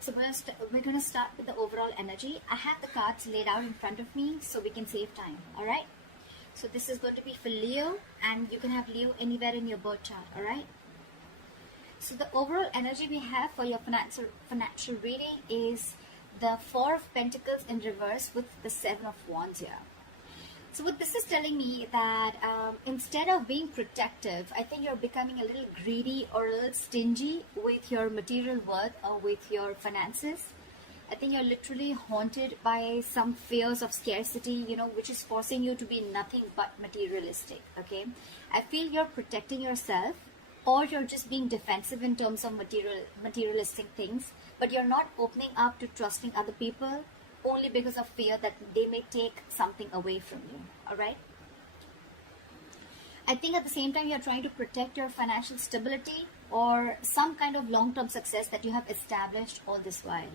So we're gonna start with the overall energy. I have the cards laid out in front of me so we can save time. All right. So this is going to be for Leo, and you can have Leo anywhere in your birth chart. All right. So the overall energy we have for your financial reading is the Four of Pentacles in reverse with the Seven of Wands here. So what this is telling me that instead of being protective, I think you're becoming a little greedy or a little stingy with your material worth or with your finances. I think you're literally haunted by some fears of scarcity, which is forcing you to be nothing but materialistic, okay? I feel you're protecting yourself, or you're just being defensive in terms of materialistic things, but you're not opening up to trusting other people only because of fear that they may take something away from you. All right. I think at the same time you're trying to protect your financial stability or some kind of long-term success that you have established all this while.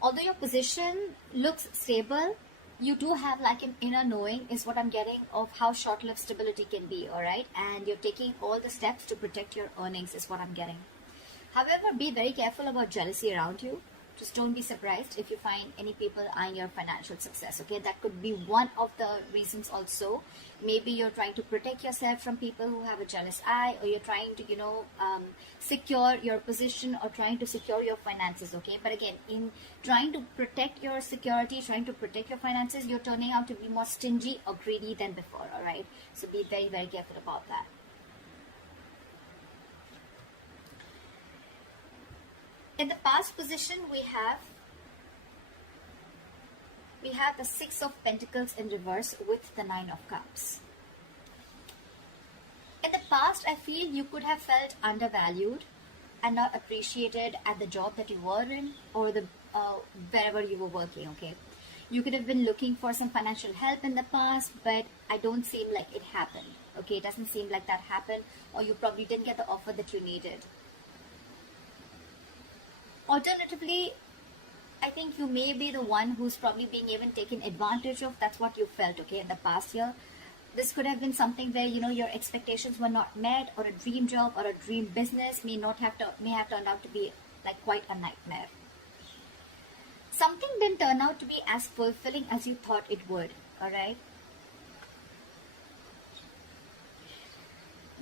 Although your position looks stable, you do have like an inner knowing is what I'm getting of how short-lived stability can be. All right. And you're taking all the steps to protect your earnings is what I'm getting. However, be very careful about jealousy around you. Just don't be surprised if you find any people eyeing your financial success, okay? That could be one of the reasons also. Maybe you're trying to protect yourself from people who have a jealous eye, or you're trying to, secure your position or trying to secure your finances, okay? But again, in trying to protect your security, trying to protect your finances, you're turning out to be more stingy or greedy than before, all right? So be very, very careful about that. In the past position, we have the Six of Pentacles in reverse with the Nine of Cups. In the past, I feel you could have felt undervalued and not appreciated at the job that you were in or the wherever you were working, okay? You could have been looking for some financial help in the past, but I don't seem like it happened, okay? It doesn't seem like that happened, or you probably didn't get the offer that you needed. Alternatively, I think you may be the one who's probably being even taken advantage of. That's what you felt, okay, in the past year. This could have been something where, your expectations were not met, or a dream job or a dream business may have turned out to be like quite a nightmare. Something didn't turn out to be as fulfilling as you thought it would, all right?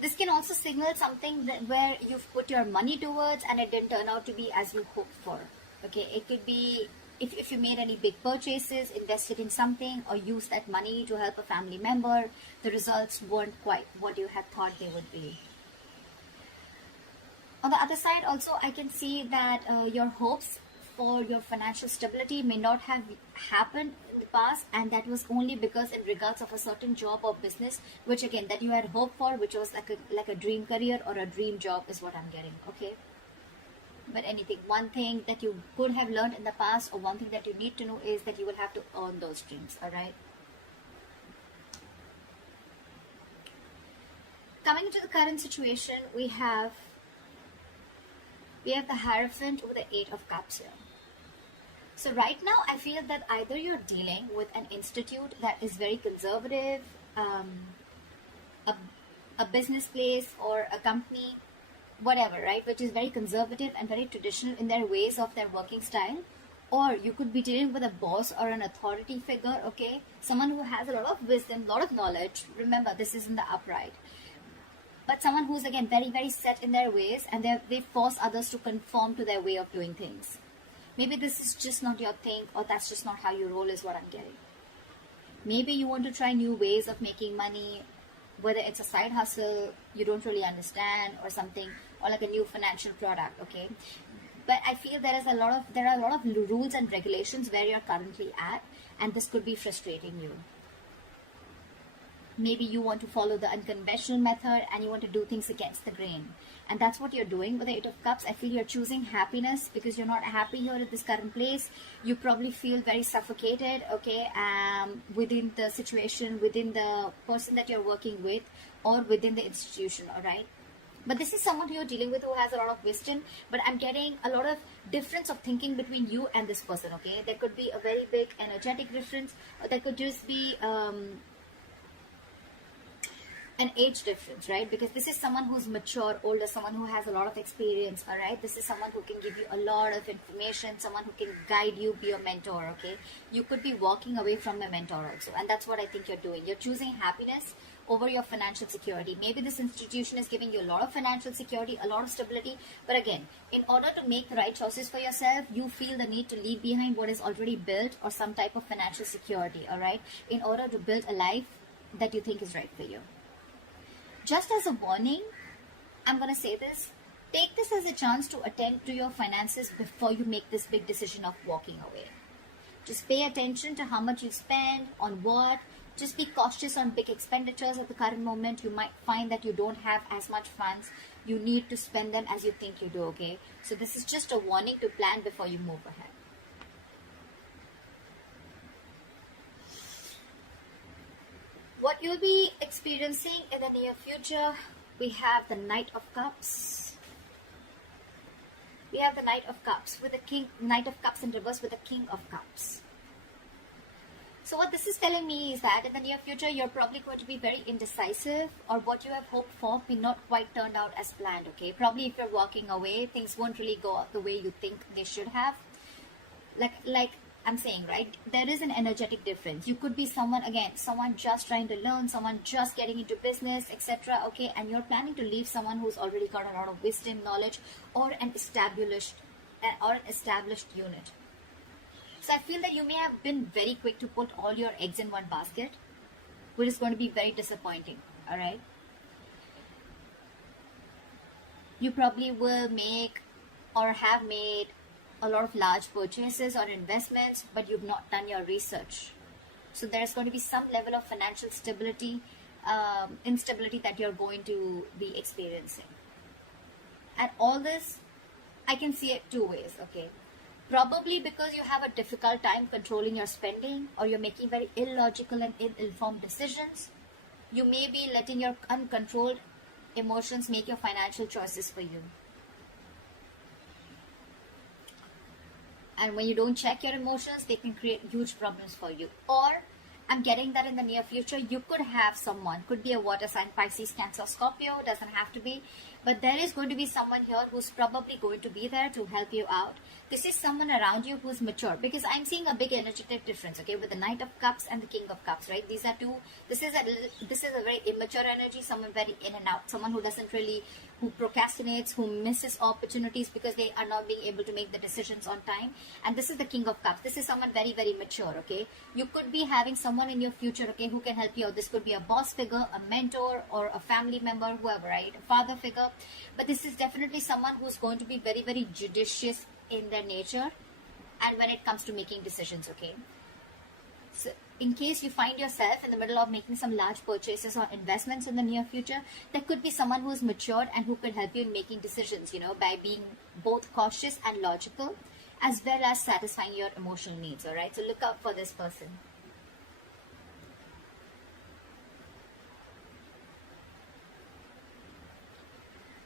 This can also signal something where you've put your money towards and it didn't turn out to be as you hoped for. Okay, it could be if you made any big purchases, invested in something, or used that money to help a family member, the results weren't quite what you had thought they would be. On the other side, also, I can see that your hopes for your financial stability may not have happened in the past, and that was only because in regards of a certain job or business, which again that you had hoped for, which was like a dream career or a dream job is what I'm getting, okay? But one thing that you could have learned in the past, or one thing that you need to know, is that you will have to earn those dreams, all right? Coming into the current situation, we have the Hierophant with the Eight of Cups here. So right now, I feel that either you're dealing with an institute that is very conservative, a business place or a company, whatever, right, which is very conservative and very traditional in their ways of their working style. Or you could be dealing with a boss or an authority figure, okay, someone who has a lot of wisdom, a lot of knowledge. Remember, this is in the upright. But someone who's, again, very, very set in their ways, and they force others to conform to their way of doing things. Maybe this is just not your thing, or that's just not how you roll is what I'm getting. Maybe you want to try new ways of making money, whether it's a side hustle you don't really understand or something, or like a new financial product, okay? But I feel there are a lot of rules and regulations where you're currently at, and this could be frustrating you. Maybe you want to follow the unconventional method and you want to do things against the grain. And that's what you're doing with the Eight of Cups. I feel you're choosing happiness because you're not happy here at this current place. You probably feel very suffocated, okay, within the situation, within the person that you're working with, or within the institution, all right? But this is someone you're dealing with who has a lot of wisdom, but I'm getting a lot of difference of thinking between you and this person, okay? There could be a very big energetic difference, or there could just be an age difference, right? Because this is someone who's mature, older, someone who has a lot of experience, all right? This is someone who can give you a lot of information, someone who can guide you, be your mentor, okay? You could be walking away from a mentor also, and that's what I think you're doing. You're choosing happiness over your financial security. Maybe this institution is giving you a lot of financial security, a lot of stability, but again, in order to make the right choices for yourself, you feel the need to leave behind what is already built or some type of financial security, all right? In order to build a life that you think is right for you. Just as a warning, I'm going to say this. Take this as a chance to attend to your finances before you make this big decision of walking away. Just pay attention to how much you spend, on what. Just be cautious on big expenditures at the current moment. You might find that you don't have as much funds. You need to spend them as you think you do, okay? So this is just a warning to plan before you move ahead. What you'll be experiencing in the near future, we have the Knight of Cups. We have the Knight of Cups with the King, Knight of Cups in reverse with the King of Cups. So what this is telling me is that in the near future, you're probably going to be very indecisive, or what you have hoped for may not quite turned out as planned, okay? Probably if you're walking away, things won't really go the way you think they should have. Like I'm saying, right, there is an energetic difference. You could be someone, again, someone just trying to learn, someone just getting into business, etc. Okay, and you're planning to leave someone who's already got a lot of wisdom, knowledge, or an established unit. So I feel that you may have been very quick to put all your eggs in one basket, which is going to be very disappointing. All right, you probably will make or have made a lot of large purchases or investments, but you've not done your research. So there's going to be some level of financial stability, instability that you're going to be experiencing. And all this, I can see it two ways, okay? Probably because you have a difficult time controlling your spending, or you're making very illogical and ill-informed decisions. You may be letting your uncontrolled emotions make your financial choices for you. And when you don't check your emotions, they can create huge problems for you. Or I'm getting that in the near future, you could have someone, could be a water sign, Pisces, Cancer, Scorpio, doesn't have to be. But there is going to be someone here who's probably going to be there to help you out. This is someone around you who's mature, because I'm seeing a big energetic difference, okay, with the Knight of Cups and the King of Cups, right? These are two, this is a very immature energy, someone very in and out, someone who doesn't really, who procrastinates, who misses opportunities because they are not being able to make the decisions on time. And this is the King of Cups. This is someone very, very mature, okay? You could be having someone in your future, okay, who can help you out. This could be a boss figure, a mentor, or a family member, whoever, right? A father figure. But this is definitely someone who's going to be very, very judicious in their nature and when it comes to making decisions, okay? So in case you find yourself in the middle of making some large purchases or investments in the near future, there could be someone who's matured and who could help you in making decisions, you know, by being both cautious and logical, as well as satisfying your emotional needs, all right? So look out for this person.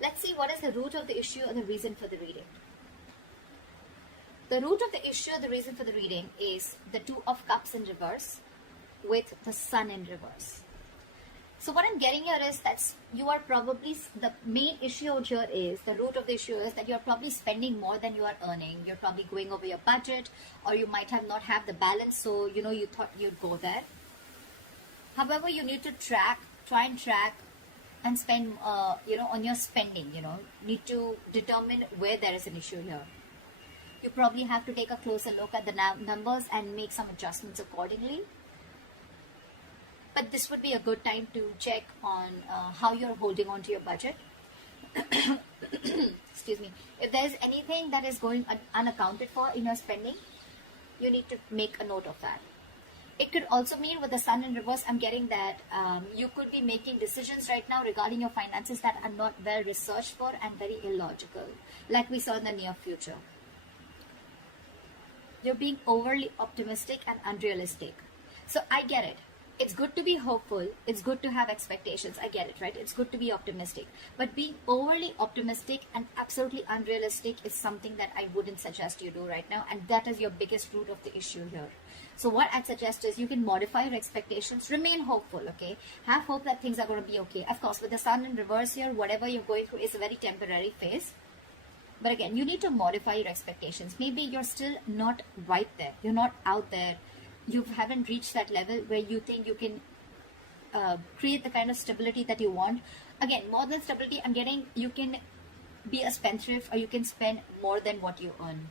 Let's see what is the root of the issue or the reason for the reading. The root of the issue or the reason for the reading is the Two of Cups in reverse with the Sun in reverse. So what I'm getting here is that you are probably, the main issue out here is, the root of the issue is that you're probably spending more than you are earning. You're probably going over your budget, or you might have not have the balance, so you know you thought you'd go there. However, you need to try and track and spend, on your spending, need to determine where there is an issue here. You probably have to take a closer look at the numbers and make some adjustments accordingly. But this would be a good time to check on how you're holding on to your budget. Excuse me. If there's anything that is going unaccounted for in your spending, you need to make a note of that. It could also mean with the Sun in reverse, I'm getting that you could be making decisions right now regarding your finances that are not well researched for and very illogical, like we saw in the near future. You're being overly optimistic and unrealistic. So I get it. it's good to be hopeful. It's good to have expectations. I get it, right? It's good to be optimistic. But being overly optimistic and absolutely unrealistic is something that I wouldn't suggest you do right now. And that is your biggest root of the issue here. So what I'd suggest is you can modify your expectations. Remain hopeful, okay? Have hope that things are going to be okay. Of course, with the sun in reverse here, whatever you're going through is a very temporary phase. But again, you need to modify your expectations. Maybe you're still not right there. You're not out there. You haven't reached that level where you think you can create the kind of stability that you want. Again, more than stability, I'm getting you can be a spendthrift or you can spend more than what you earn.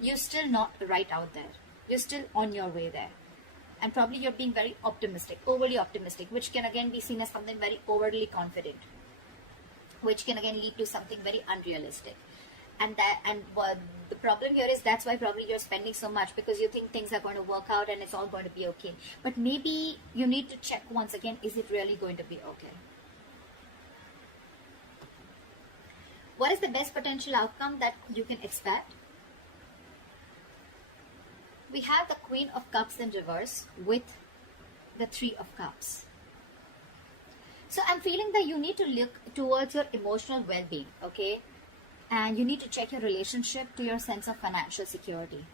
You're still not right out there. You're still on your way there. And probably you're being very optimistic, overly optimistic, which can again be seen as something very overly confident, which can again lead to something very unrealistic. And the problem here is that's why probably you're spending so much, because you think things are going to work out and it's all going to be okay. But maybe you need to check once again, is it really going to be okay? What is the best potential outcome that you can expect? We have the Queen of Cups in reverse with the Three of Cups. So I'm feeling that you need to look towards your emotional well-being, okay? And you need to check your relationship to your sense of financial security.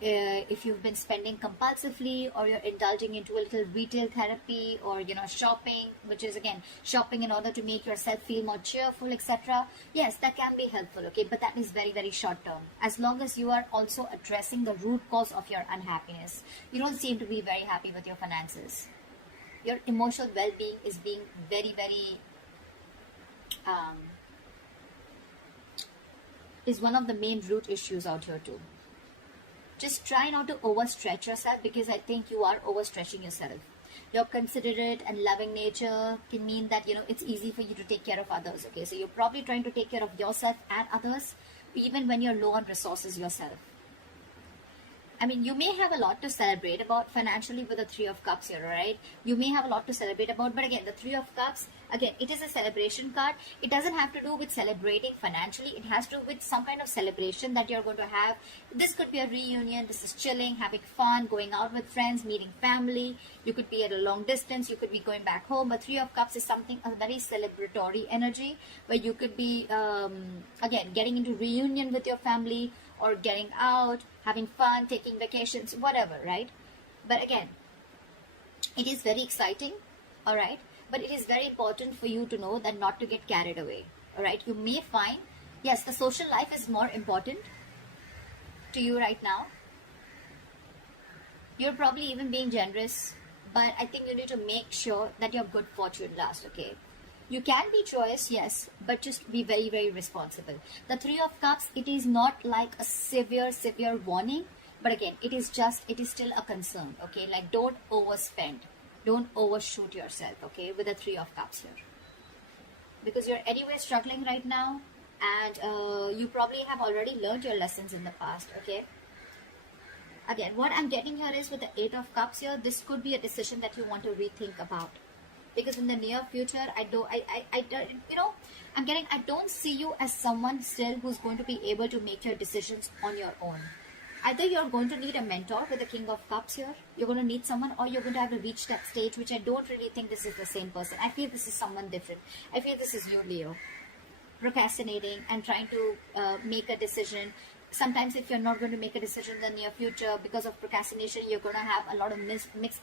If you've been spending compulsively, or you're indulging into a little retail therapy, or shopping, which is again shopping in order to make yourself feel more cheerful, etc. Yes, that can be helpful, okay, but that is very, very short term. As long as you are also addressing the root cause of your unhappiness, you don't seem to be very happy with your finances. Your emotional well-being is being very, very is one of the main root issues out here too. Just try not to overstretch yourself, because I think you are overstretching yourself. Your considerate and loving nature can mean that it's easy for you to take care of others, okay? So you're probably trying to take care of yourself and others even when you're low on resources yourself. I mean, you may have a lot to celebrate about financially with the Three of Cups here, right? You may have a lot to celebrate about, but again, the Three of Cups, again, it is a celebration card. It doesn't have to do with celebrating financially. It has to do with some kind of celebration that you're going to have. This could be a reunion. This is chilling, having fun, going out with friends, meeting family. You could be at a long distance. You could be going back home. But Three of Cups is something, a very celebratory energy, where you could be, again, getting into reunion with your family, or getting out, having fun, taking vacations, whatever, right? But again, it is very exciting, all right? But it is very important for you to know that not to get carried away, all right? You may find, yes, the social life is more important to you right now. You're probably even being generous, but I think you need to make sure that your good fortune lasts, okay? You can be joyous, yes, but just be very, very responsible. The Three of Cups, it is not like a severe warning, but again, it is still a concern, okay? Like, don't overspend. Don't overshoot yourself, okay, with the Three of Cups here. Because you're anyway struggling right now, and you probably have already learned your lessons in the past, okay? Again, what I'm getting here is with the Eight of Cups here, this could be a decision that you want to rethink about. Because in the near future, I don't see you as someone still who's going to be able to make your decisions on your own. Either you're going to need a mentor with the King of Cups here, you're going to need someone, or you're going to have to reach that stage, which I don't really think this is the same person. I feel this is someone different. I feel this is you, Leo. Procrastinating and trying to make a decision. Sometimes if you're not going to make a decision in the near future because of procrastination, you're going to have a lot of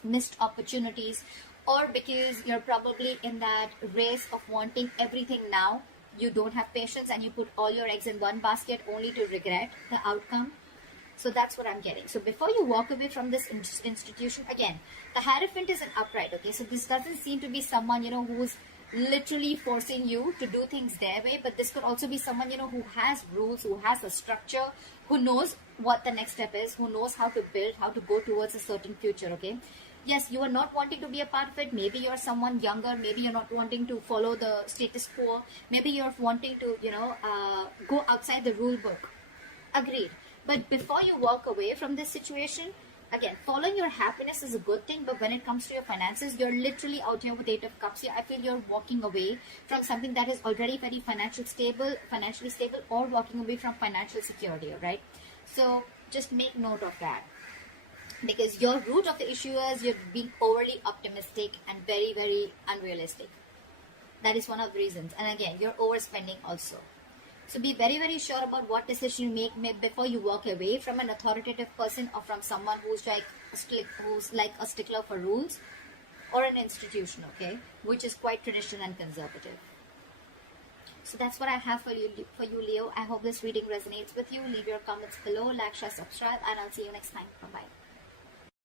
missed opportunities. Or because you're probably in that race of wanting everything now, you don't have patience and you put all your eggs in one basket only to regret the outcome. So that's what I'm getting. So before you walk away from this institution, again, the Hierophant is an upright, okay? So this doesn't seem to be someone, who's literally forcing you to do things their way, but this could also be someone, who has rules, who has a structure, who knows what the next step is, who knows how to build, how to go towards a certain future, okay? Yes, you are not wanting to be a part of it. Maybe you're someone younger. Maybe you're not wanting to follow the status quo. Maybe you're wanting to, go outside the rule book. Agreed. But before you walk away from this situation, again, following your happiness is a good thing. But when it comes to your finances, you're literally out here with Eight of Cups here. I feel you're walking away from something that is already very financially stable, or walking away from financial security, right? So just make note of that. because your root of the issue is you're being overly optimistic and very, very unrealistic. That is one of the reasons. And again, you're overspending also. So be very, very sure about what decision you make before you walk away from an authoritative person or from someone who's like a stickler for rules, or an institution, okay, which is quite traditional and conservative. So that's what I have for you, Leo. I hope this reading resonates with you. Leave your comments below, like, share, subscribe, and I'll see you next time. Bye bye.